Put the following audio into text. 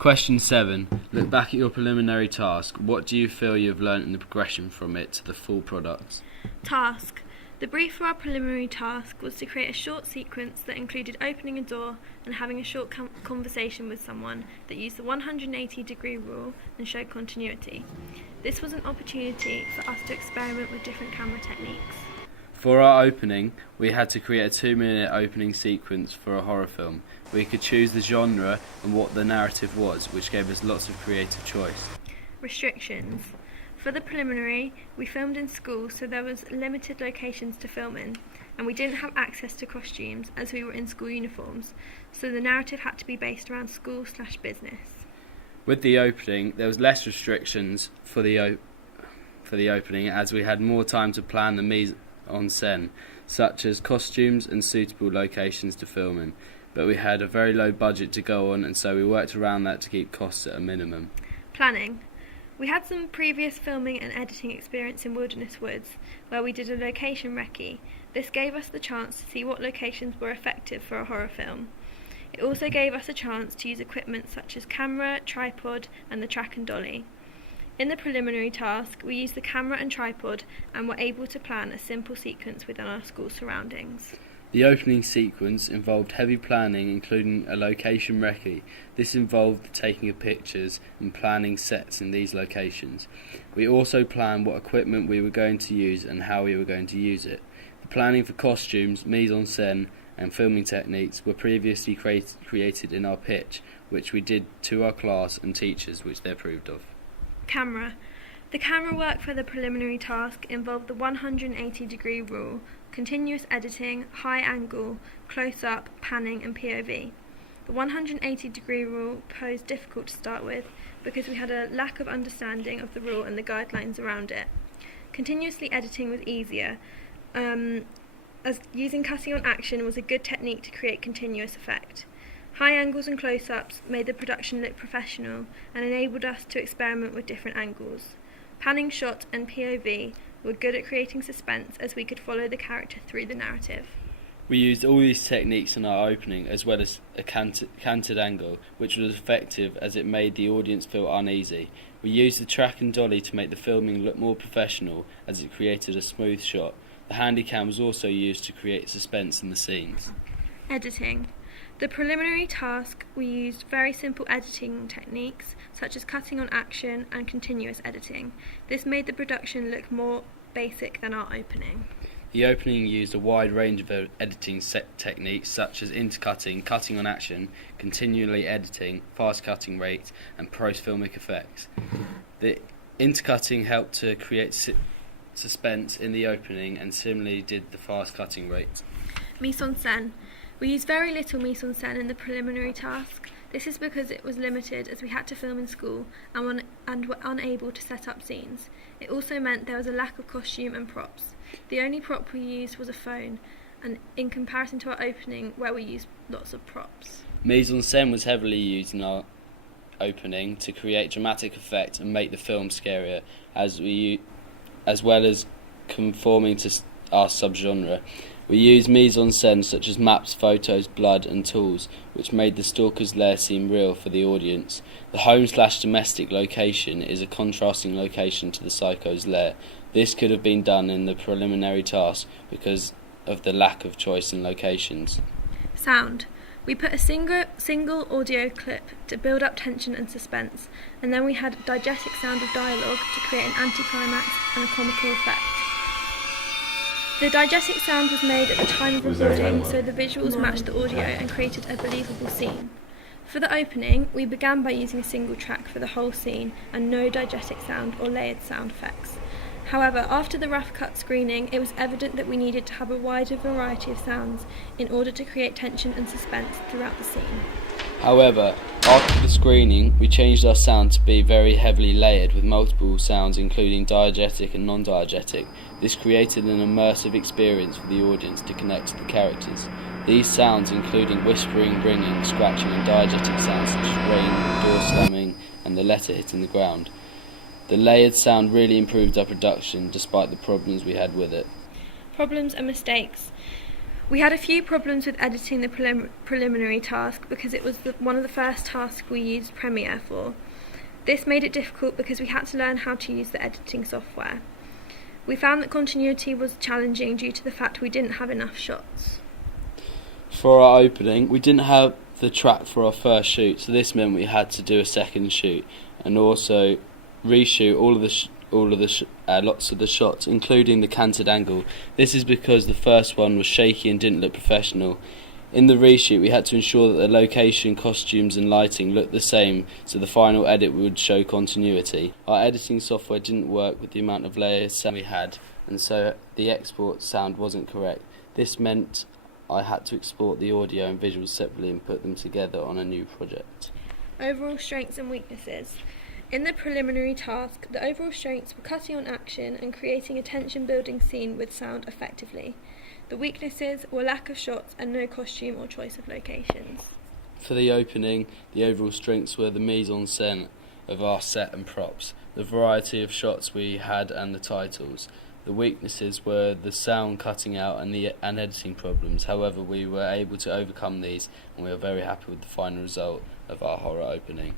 Question 7. Look back at your preliminary task. What do you feel you have learnt in the progression from it to the full product? Task. The brief for our preliminary task was to create a short sequence that included opening a door and having a short conversation with someone that used the 180-degree rule and showed continuity. This was an opportunity for us to experiment with different camera techniques. For our opening, we had to create a 2-minute opening sequence for a horror film. We could choose the genre and what the narrative was, which gave us lots of creative choice. Restrictions. For the preliminary, we filmed in school, so there was limited locations to film in, and we didn't have access to costumes as we were in school uniforms, so the narrative had to be based around school/business. With the opening, there was less restrictions for the opening, as we had more time to plan the mise en scène, such as costumes and suitable locations to film in, but we had a very low budget to go on, and so we worked around that to keep costs at a minimum. Planning. We had some previous filming and editing experience in Wilderness Woods, where we did a location recce. This gave us the chance to see what locations were effective for a horror film. It also gave us a chance to use equipment such as camera, tripod, and the track and dolly. In the preliminary task, we used the camera and tripod and were able to plan a simple sequence within our school surroundings. The opening sequence involved heavy planning, including a location recce. This involved the taking of pictures and planning sets in these locations. We also planned what equipment we were going to use and how we were going to use it. The planning for costumes, mise en scène, and filming techniques were previously created in our pitch, which we did to our class and teachers, which they approved of. Camera. The camera work for the preliminary task involved the 180-degree rule, continuous editing, high angle, close-up, panning and POV. The 180-degree rule posed difficult to start with because we had a lack of understanding of the rule and the guidelines around it. Continuously editing was easier, as using cutting on action was a good technique to create continuous effect. High angles and close-ups made the production look professional and enabled us to experiment with different angles. Panning shot and POV were good at creating suspense as we could follow the character through the narrative. We used all these techniques in our opening, as well as a canted angle, which was effective as it made the audience feel uneasy. We used the track and dolly to make the filming look more professional, as it created a smooth shot. The handycam was also used to create suspense in the scenes. Editing. The preliminary task, we used very simple editing techniques such as cutting on action and continuous editing. This made the production look more basic than our opening. The opening used a wide range of editing techniques such as intercutting, cutting on action, continually editing, fast cutting rate and post-filmic effects. The intercutting helped to create suspense in the opening and similarly did the fast cutting rate. Mise en scène. We used very little mise en scène in the preliminary task. This is because it was limited as we had to film in school and were unable to set up scenes. It also meant there was a lack of costume and props. The only prop we used was a phone, and in comparison to our opening where we used lots of props. Mise en scène was heavily used in our opening to create dramatic effect and make the film scarier, as well as conforming to our subgenre. We used mise en scène such as maps, photos, blood and tools, which made the stalker's lair seem real for the audience. The home/domestic location is a contrasting location to the psycho's lair. This could have been done in the preliminary task because of the lack of choice in locations. Sound. We put a single audio clip to build up tension and suspense, and then we had diegetic sound of dialogue to create an anticlimax and a comical effect. The diegetic sound was made at the time of recording, so the visuals matched the audio and created a believable scene. For the opening, we began by using a single track for the whole scene and no diegetic sound or layered sound effects. However, after the rough cut screening, it was evident that we needed to have a wider variety of sounds in order to create tension and suspense throughout the scene. However, after the screening, we changed our sound to be very heavily layered with multiple sounds including diegetic and non-diegetic. This created an immersive experience for the audience to connect to the characters. These sounds including whispering, ringing, scratching and diegetic sounds such as rain, door slamming and the letter hitting the ground. The layered sound really improved our production despite the problems we had with it. Problems and mistakes. We had a few problems with editing the preliminary task because it was one of the first tasks we used Premiere for. This made it difficult because we had to learn how to use the editing software. We found that continuity was challenging due to the fact we didn't have enough shots. For our opening, we didn't have the track for our first shoot, so this meant we had to do a second shoot and also reshoot lots of the shots, including the canted angle. This is because the first one was shaky and didn't look professional. In the reshoot, we had to ensure that the location, costumes and lighting looked the same, so the final edit would show continuity. Our editing software didn't work with the amount of layers we had, and so the export sound wasn't correct. This meant I had to export the audio and visuals separately and put them together on a new project. Overall strengths and weaknesses. In the preliminary task, the overall strengths were cutting on action and creating a tension-building scene with sound effectively. The weaknesses were lack of shots and no costume or choice of locations. For the opening, the overall strengths were the mise-en-scène of our set and props, the variety of shots we had and the titles. The weaknesses were the sound cutting out and editing problems. However, we were able to overcome these and we are very happy with the final result of our horror opening.